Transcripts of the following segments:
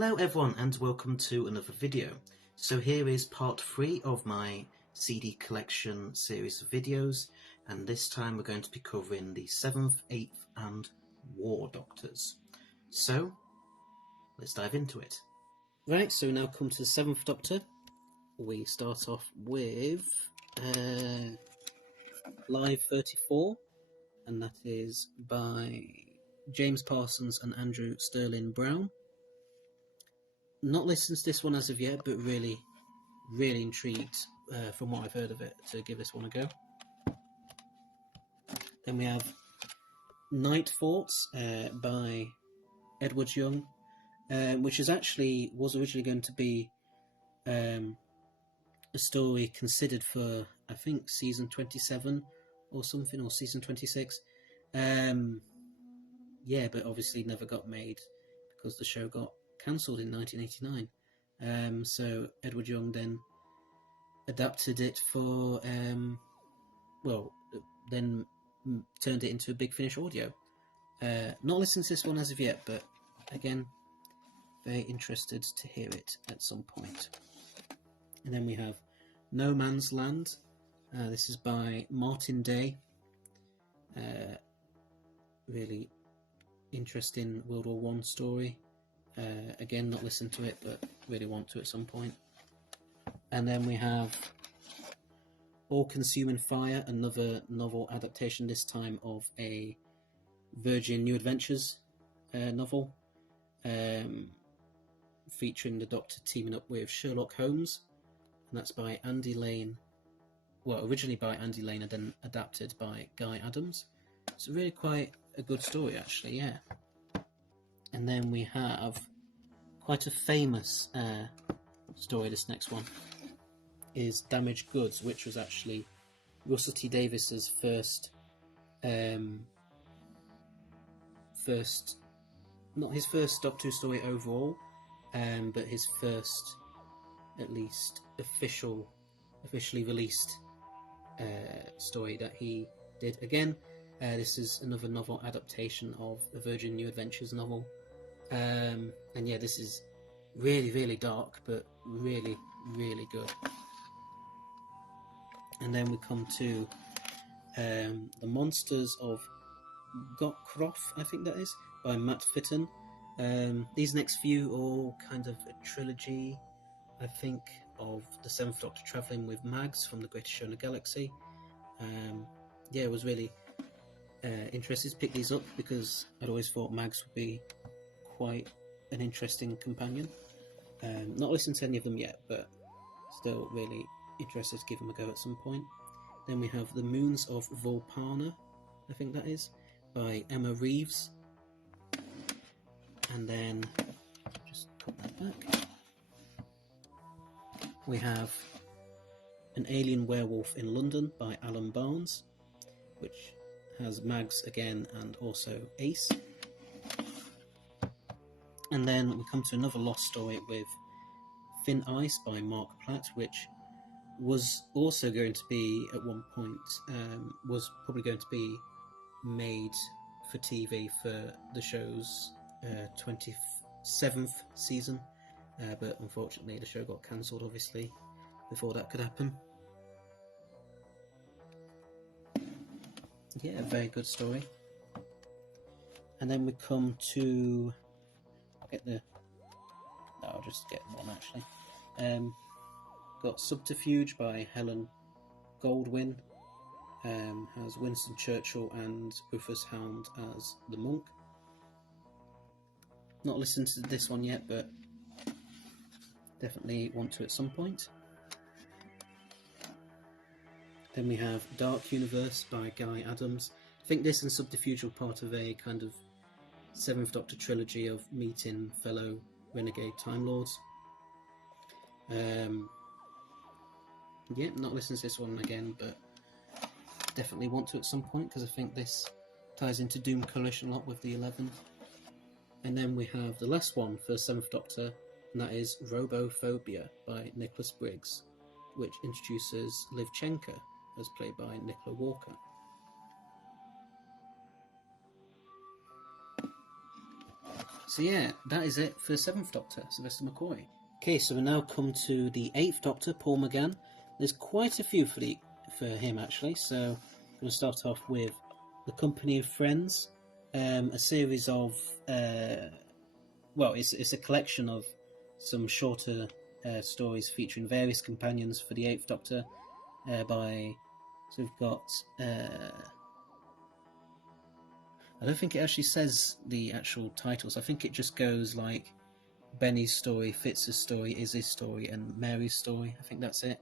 Hello everyone and welcome to another video. So here is part 3 of my CD collection series of videos, and this time we're going to be covering the 7th, 8th and War Doctors. So let's dive into it. Right, so now come to the 7th Doctor. We start off with Live 34, and that is by James Parsons and Andrew Sterling Brown. Not listened to this one as of yet, but really intrigued from what I've heard of it to give this one a go. Then we have Night Thoughts by Edward Young, which was originally going to be a story considered for, I think, season 27 or something, or season 26. Yeah, but obviously never got made because the show got cancelled in 1989. So Edward Young then adapted it for, then turned it into a Big Finish audio. Not listened to this one as of yet, but again, very interested to hear it at some point. And then we have No Man's Land. This is by Martin Day. Really interesting World War I story. Again, not listened to it, but really want to at some point. And then we have All Consuming Fire, another novel adaptation, this time of a Virgin New Adventures novel, featuring the Doctor teaming up with Sherlock Holmes, and that's by Andy Lane. Well, originally by Andy Lane and then adapted by Guy Adams. It's really quite a good story, actually, yeah. And then we have quite a famous story. This next one is Damaged Goods, which was actually Russell T Davies's first, not his first Doctor Who story overall, but his first, at least, officially released story that he did. Again, this is another novel adaptation of a Virgin New Adventures novel. And yeah, this is really dark, but really good. And then we come to The Monsters of Gokroth, I think that is, by Matt Fitton. These next few are all kind of a trilogy, I think, of the 7th Doctor travelling with Mags from the Greatest Show in the Galaxy. Yeah, it was really interested to pick these up because I'd always thought Mags would be quite an interesting companion. Not listened to any of them yet, but still really interested to give them a go at some point. Then we have The Moons of Volpana, I think that is, by Emma Reeves. And then, just put that back, we have An Alien Werewolf in London by Alan Barnes, which has Mags again and also Ace. And then we come to another lost story with Thin Ice by Mark Platt, which was also going to be, at one point, was probably going to be made for TV for the show's 27th season, but unfortunately the show got cancelled, obviously, before that could happen. Yeah, a very good story. And then we come to... I'll just get one, actually. Got Subterfuge by Helen Goldwyn. Has Winston Churchill and Rufus Hound as the monk. Not listened to this one yet, but definitely want to at some point. Then we have Dark Universe by Guy Adams. I think this and Subterfuge are part of a kind of 7th Doctor trilogy of meeting fellow renegade Time Lords. Yeah, not listening to this one again, but definitely want to at some point because I think this ties into Doom Coalition a lot with the 11th. And then we have the last one for 7th Doctor, and that is Robophobia by Nicholas Briggs, which introduces Liv Chenka, as played by Nicola Walker. So yeah, that is it for 7th Doctor, Sylvester McCoy. Okay, so we now come to the 8th Doctor, Paul McGann. There's quite a few for him actually, so I'm going to start off with The Company of Friends, a series of, well, it's a collection of some shorter stories featuring various companions for the 8th Doctor by, so we've got, I don't think it actually says the actual titles. I think it just goes like Benny's story, Fitz's story, Izzy's story, and Mary's story. I think that's it.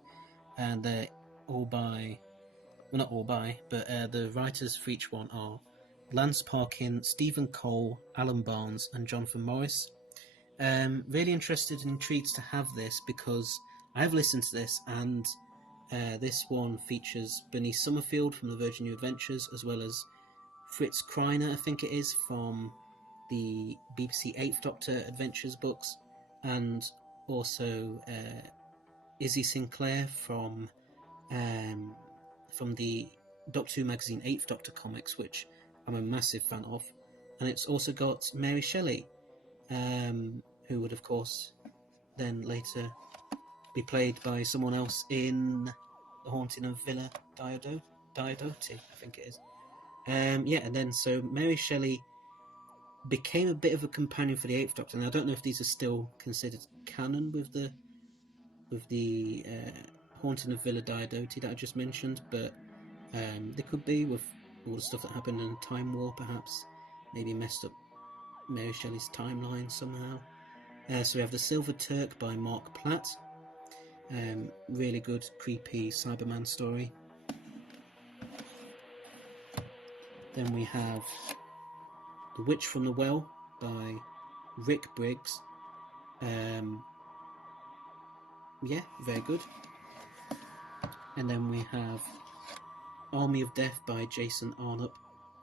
And they're all by, well, not all by, but the writers for each one are Lance Parkin, Stephen Cole, Alan Barnes, and Jonathan Morris. Really interested and intrigued to have this because I have listened to this, and this one features Bernice Summerfield from the Virgin New Adventures, as well as Fritz Kreiner, I think it is, from the BBC 8th Doctor Adventures books, and also Izzy Sinclair from the Doctor Who magazine 8th Doctor comics, which I'm a massive fan of. And it's also got Mary Shelley, who would of course then later be played by someone else in The Haunting of Villa Diodati, I think it is. Yeah, and then so Mary Shelley became a bit of a companion for the 8th Doctor, and I don't know if these are still considered canon with the Haunting of Villa Diodati that I just mentioned, but they could be with all the stuff that happened in Time War, perhaps maybe messed up Mary Shelley's timeline somehow. So we have The Silver Turk by Mark Platt, really good creepy Cyberman story. Then we have The Witch from the Well by Rick Briggs. Yeah, very good. And then we have Army of Death by Jason Arnott.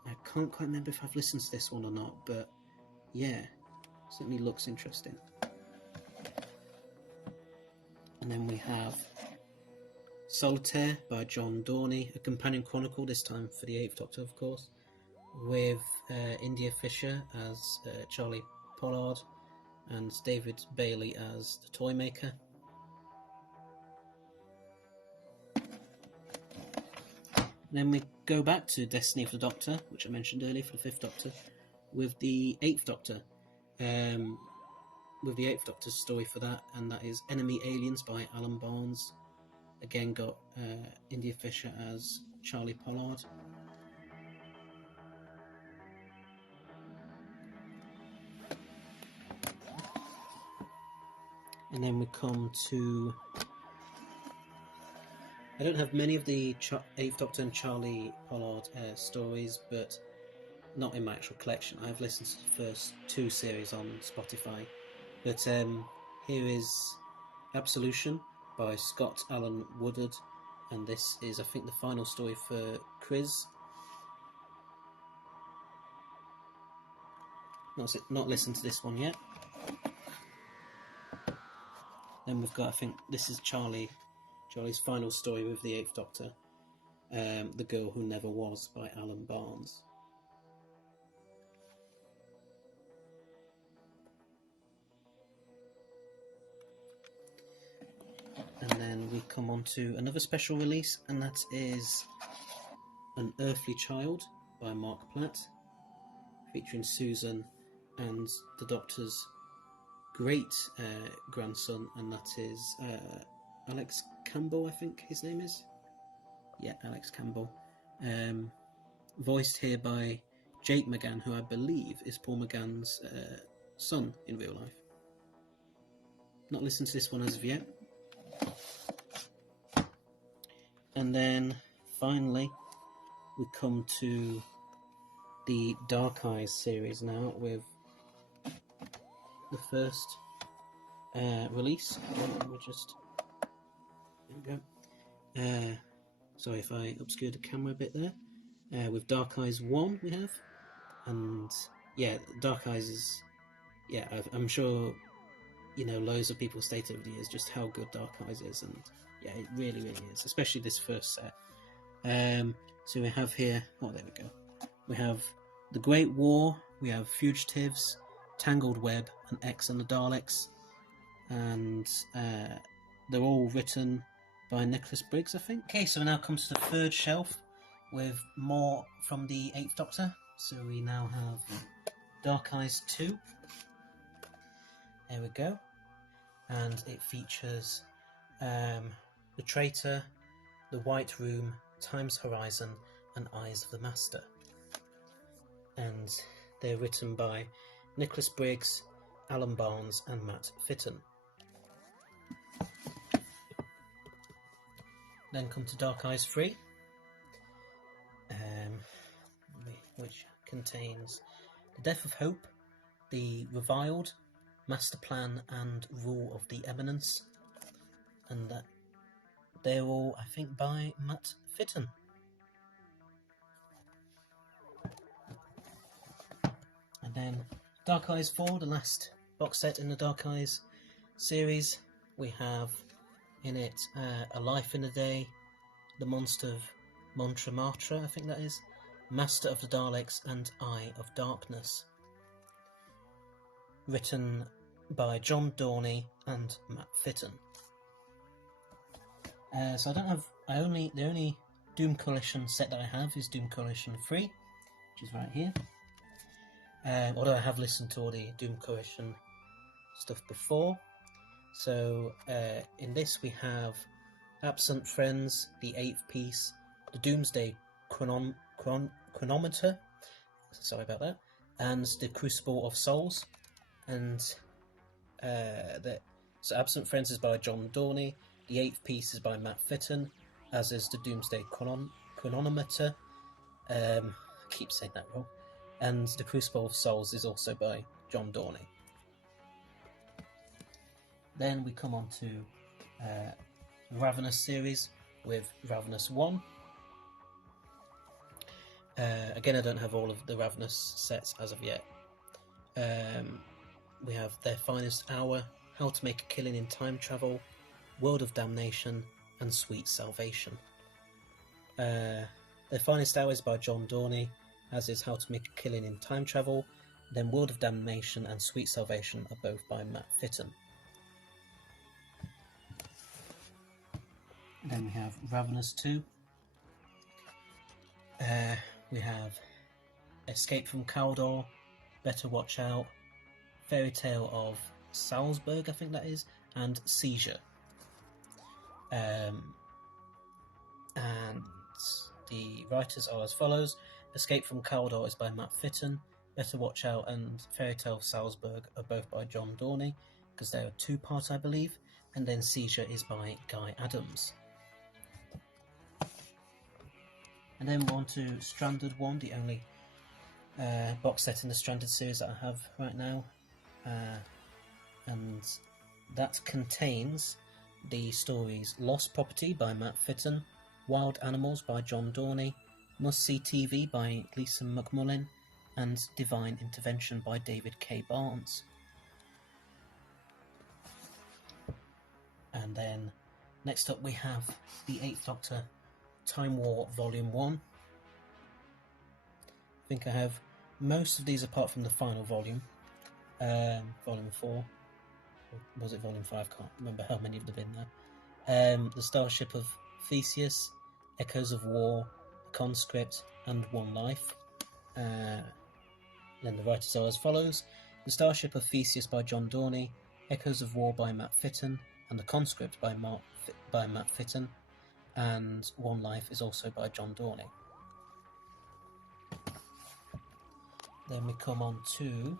I can't quite remember if I've listened to this one or not, but yeah, certainly looks interesting. And then we have Solitaire by John Dorney, a companion chronicle, this time for the 8th Doctor, of course, with India Fisher as Charlie Pollard and David Bailey as the Toymaker. Then we go back to Destiny of the Doctor, which I mentioned earlier for the 5th Doctor, with the 8th Doctor. With the 8th Doctor's story for that, and that is Enemy Aliens by Alan Barnes. Again, got India Fisher as Charlie Pollard. And then we come to... I don't have many of the 8th Doctor and Charlie Pollard stories, but not in my actual collection. I've listened to the first 2 series on Spotify. But here is Absolution by Scott Alan Woodard, and this is, I think, the final story for Chris. Not listened to this one yet. Then we've got, I think, this is Charlie's final story with the 8th Doctor, The Girl Who Never Was by Alan Barnes. And then we come on to another special release, and that is An Earthly Child by Mark Platt, featuring Susan and the Doctor's great grandson, and that is Alex Campbell, I think his name is. Yeah, Alex Campbell. Voiced here by Jake McGann, who I believe is Paul McGann's son in real life. Not listened to this one as of yet. And then finally we come to the Dark Eyes series now with the first release. There we go. Sorry if I obscured the camera a bit there. With Dark Eyes 1 we have, and yeah, Dark Eyes is, yeah, I'm sure you know loads of people stated over the years just how good Dark Eyes is, and yeah, it really, really is, especially this first set. So we have here, oh there we go, we have The Great War, we have Fugitives, Tangled Web, and X and the Daleks, and they're all written by Nicholas Briggs, I think. Okay, so we now come to the third shelf with more from the Eighth Doctor. So we now have Dark Eyes 2. There we go. And it features The Traitor, The White Room, Time's Horizon, and Eyes of the Master. And they're written by Nicholas Briggs, Alan Barnes, and Matt Fitton. Then come to Dark Eyes 3, which contains The Death of Hope, The Reviled, Master Plan, and Rule of the Eminence. And that they're all, I think, by Matt Fitton. And then Dark Eyes 4, the last box set in the Dark Eyes series. We have in it A Life in a Day, The Monster of Montmartre, I think that is, Master of the Daleks, and Eye of Darkness. Written by John Dorney and Matt Fitton. So I don't have. The only Doom Coalition set that I have is Doom Coalition 3, which is right here. Although I have listened to all the Doom Coalition stuff before. So in this we have Absent Friends, the 8th piece, the Doomsday Chronometer, sorry about that, and the Crucible of Souls. And so Absent Friends is by John Dorney, the 8th piece is by Matt Fitton, as is the Doomsday Chronometer. I keep saying that wrong. And the Crucible of Souls is also by John Dorney. Then we come on to Ravenous series with Ravenous 1. Again, I don't have all of the Ravenous sets as of yet. We have Their Finest Hour, How to Make a Killing in Time Travel, World of Damnation, and Sweet Salvation. Their Finest Hour is by John Dorney, as is How to Make a Killing in Time Travel. Then World of Damnation and Sweet Salvation are both by Matt Fitton. Then we have Ravenous 2. We have Escape from Kaldor, Better Watch Out, Fairy Tale of Salzburg, I think that is, and Seizure. And the writers are as follows. Escape from Kaldor is by Matt Fitton. Better Watch Out and Fairy Tale of Salzburg are both by John Dorney, because they are 2-part, I believe. And then Seizure is by Guy Adams. And then we're on to Stranded 1, the only box set in the Stranded series that I have right now. And that contains the stories Lost Property by Matt Fitton, Wild Animals by John Dorney, Must See TV by Lisa McMullin, and Divine Intervention by David K. Barnes. And then next up we have the 8th Doctor Time War Volume 1. I think I have most of these apart from the final volume. Volume 4. Or was it Volume 5? Can't remember how many of them have been there. The Starship of Theseus, Echoes of War, The Conscript, and One Life. Then the writers are as follows. The Starship of Theseus by John Dorney, Echoes of War by Matt Fitton, and The Conscript by Matt Fitton, and One Life is also by John Dorney. Then we come on to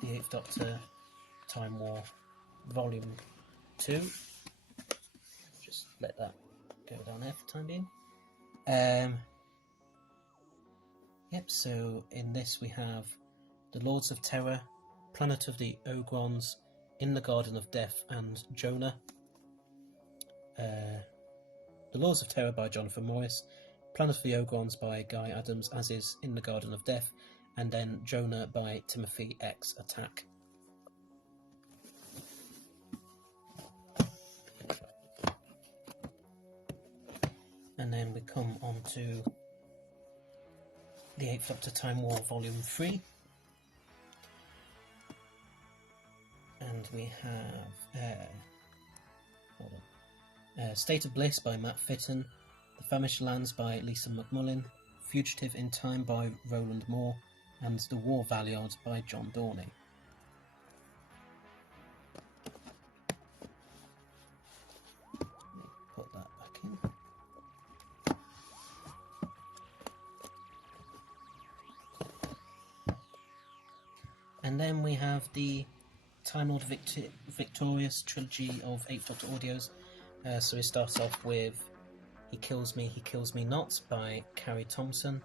the 8th Doctor Time War Volume 2. Just let that go down there for the time being. So in this we have The Lords of Terror, Planet of the Ogrons, In the Garden of Death, and Jonah. The Lords of Terror by Jonathan Morris, Planet of the Ogrons by Guy Adams, as is In the Garden of Death, and then Jonah by Timothy X. Attack. And then we come on to the 8th Doctor Time War Volume 3. And we have State of Bliss by Matt Fitton, The Famished Lands by Lisa McMullin, Fugitive in Time by Roland Moore, and The War Valiant by John Dorney. Put that back in. And then we have the Time Lord Victorious trilogy of 8th Doctor audios. So we start off with He Kills Me Not by Carrie Thompson.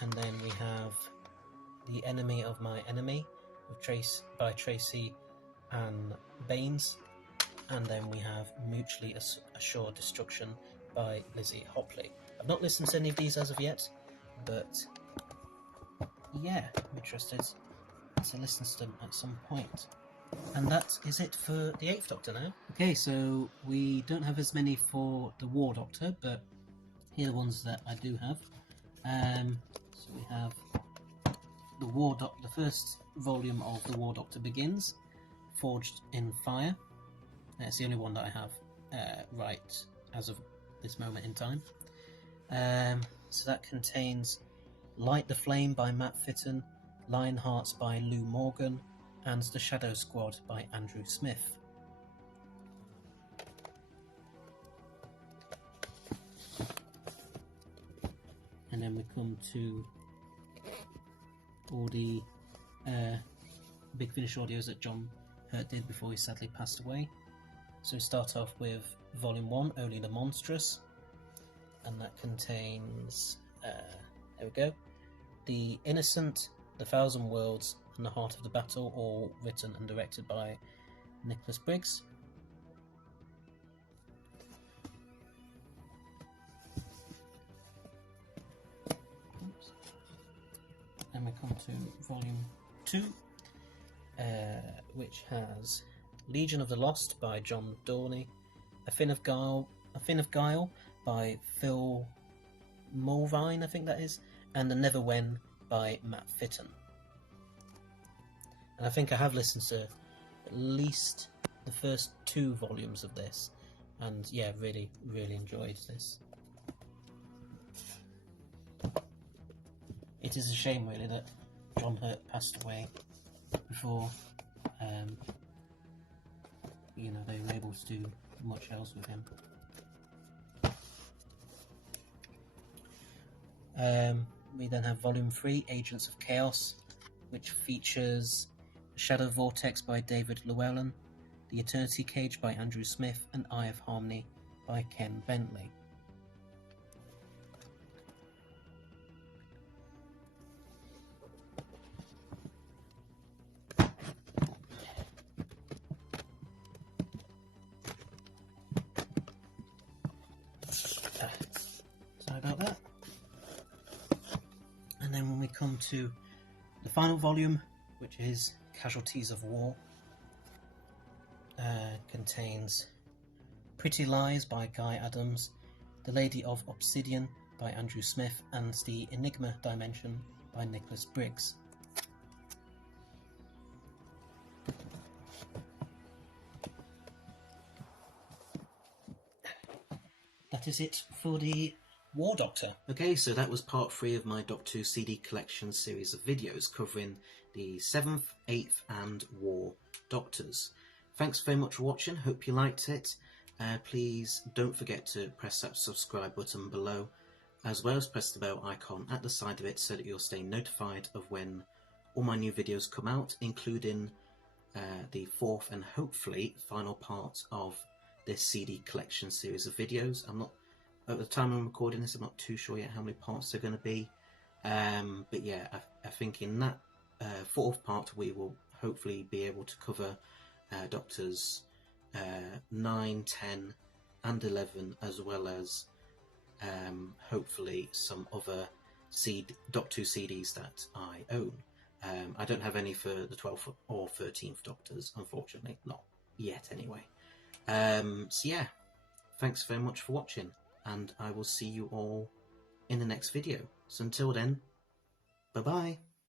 And then we have The Enemy of My Enemy by Tracy Ann Baines. And then we have Mutually Assured Destruction by Lizzie Hopley. I've not listened to any of these as of yet, but yeah, I'm interested to listen to them at some point. And that is it for the 8th Doctor now. Okay, so we don't have as many for the War Doctor, but here are the ones that I do have. So we have the first volume of The War Doctor Begins, Forged in Fire. It's the only one that I have right as of this moment in time. So that contains Light the Flame by Matt Fitton, Lionhearts by Lou Morgan, and The Shadow Squad by Andrew Smith. And then we come to all the Big Finish audios that John Hurt did before he sadly passed away. So we start off with Volume 1, Only the Monstrous, and that contains, there we go, The Innocent, The Thousand Worlds, and The Heart of the Battle, all written and directed by Nicholas Briggs. Then we come to Volume 2, which has Legion of the Lost by John Dorney, A Fin of Guile by Phil Mulvine, I think that is, and The Never When by Matt Fitton. And I think I have listened to at least the first 2 volumes of this, and yeah, really enjoyed this. It is a shame really that John Hurt passed away before they were able to do much else with him. We then have Volume 3, Agents of Chaos, which features Shadow Vortex by David Llewellyn, The Eternity Cage by Andrew Smith, and Eye of Harmony by Ken Bentley. Sorry about that. And then when we come to the final volume, which is Casualties of War, contains Pretty Lies by Guy Adams, The Lady of Obsidian by Andrew Smith, and The Enigma Dimension by Nicholas Briggs. That is it for the War Doctor. Okay, so that was part 3 of my Doctor Who CD collection series of videos covering the 7th, 8th and War Doctors. Thanks very much for watching, hope you liked it. Please don't forget to press that subscribe button below, as well as press the bell icon at the side of it so that you'll stay notified of when all my new videos come out, including the 4th and hopefully final part of this CD collection series of videos. I'm not, at the time I'm recording this, I'm not too sure yet how many parts they're going to be, but yeah, I think in that 4th part we will hopefully be able to cover Doctors 9, 10 and 11, as well as hopefully some other Doctor Who CDs that I own. I don't have any for the 12th or 13th Doctors, unfortunately, not yet anyway. So yeah, thanks very much for watching, and I will see you all in the next video. So until then, bye bye.